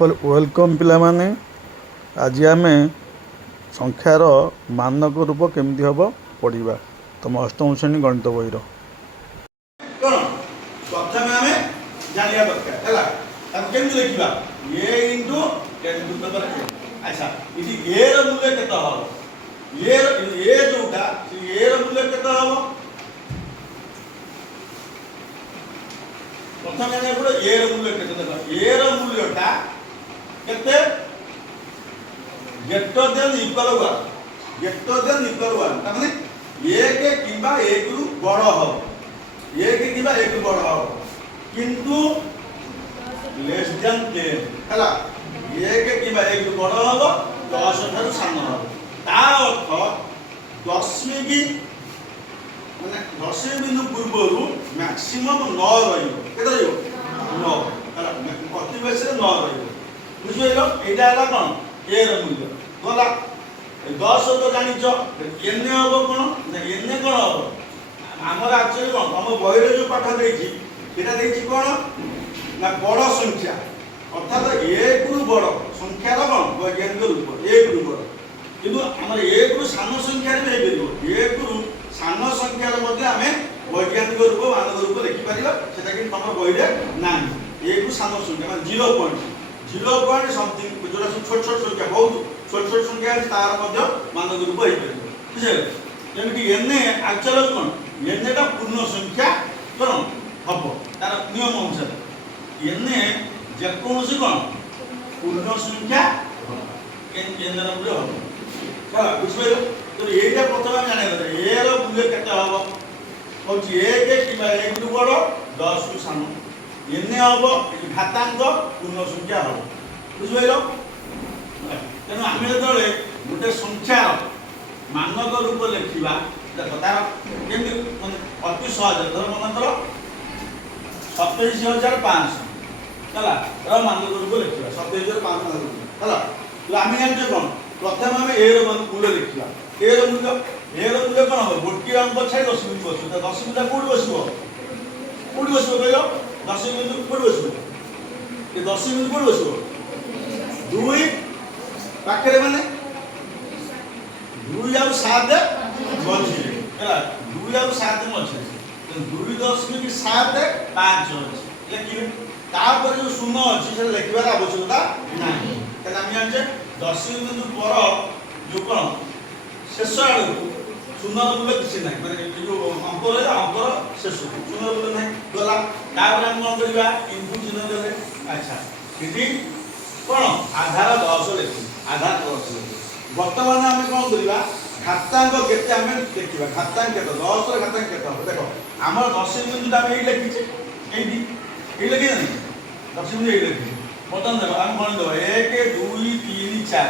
Welcome पिलामाने आज आम संख्यार मानक रूप केमती हम पढ़ा तुम अष्टम श्रेणी गणित बही प्रथम आम जाना दरकार केमती लिखा a into 10 to the power n। अच्छा ये ए मूल्य केत हम ए जोटा ए मूल्य केत हम प्रथम जाना पड़े ए मूल्य केत देख ए मूल्यटा केते greater than equal 1 greater than equal 1 माने 1 किबा 1 रु बड़ हो 1 किबा 1 रु बड़ हो किंतु लेस देन 10 हला 1 किबा 1 रु बड़ हो 10 ठाରୁ ସାନ हो ता अर्थ दशमी माने दशमी बिंदु पूर्वरु मैक्सिमम 9 रहिबो केते रहिबो 9 हला अति बेसी 9 रहिबो बुझिलो एटा हला कोन ए र मूल्य गला 10 तो जानिछ एने हबो कोन ना एने कोन हबो हमर एक्चुअली कोन हम बहिरे जो पाठ देछि सेटा देछि कोन ना बड़ संख्या अर्थात 1 रु बड़ संख्या र कोन वैज्ञानिक रूप 1 रु बड़ किंतु हमर 1 रु सानो संख्या रे हे परिबो 1 रु सानो संख्या रे मध्ये हमें वैज्ञानिक रूप मानक रूप लिखि परिबा सेटा कि हम बहिरे नाही 1 रु सानो संख्या माने 0 समथिंग जोड़ा छोट छोट संख्या बहुत छोट छोट संख्या है तार मध्य मानक रूप हो परिबो बुझे जेमि एने एक्चुअल कोन एनेटा पूर्ण संख्या कोन हबो तार नियम अनुसार एने जे कोनोसी कोन पूर्ण संख्या एने मूल्य हबो चला बुझिबो तो एटा प्रथम हम जाने दे ए रो मूल्य केते हबो होची 1 किबा 1 रु बड़ 10 रु सानो एने हबो घातांक पूर्ण संख्या हबो बुझिबो तेणु आम जो गोटे संख्यार मानक रूप लिखा देख तार केमती माने अति सहज धर मन कर 27,500 है मानक रूप लिखा 27,500 है तो आम जानते कौन प्रथम आम ए मूल्य लिखा ए मूल्य कौन हम गोटे अंक छाई दशमी बस दशमी कौट बस कह दशमी बिंदु कौट बस दशमी बिंदु कौट बस 2 पाखे माने 2 आउ 7 मझे है 2 आउ 7 मझे 2.7 5 अच्छे लिखे तापर जो शून्य अच्छी से लिखबार आवश्यकता नहीं तेना हम जानचे दशमी बिंदु पर जो कौन शेष आड़ शून्य मूल्य किसी ना माने जो अंक रहा अंकर शेष शून्य मूल्य नहीं गला तापर हम कौन करबा इनपुट चिन्ह देले अच्छा इति कौन आधार 10 लिखि आधार 10 वर्तमान आम कौन करवा घातांक केते आम देखा घातांक केते 10 रे घातांक केते हो देखो आम दशमी बिंदु आम एई लिखिचे एई लिखि नहीं दशमी बिंदु एई लिखि बटन देखो आम कौन देबो 1 2 3 4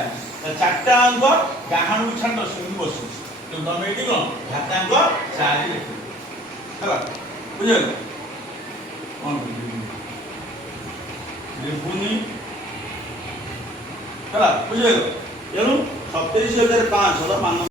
चारटा अंक गाहाणु छान दशमी बिंदु बसु तो तुम एटी कौन घातांक 4 लिखि हला बुझल कौन लिखुनी हला बुझल एनु 27,500 मान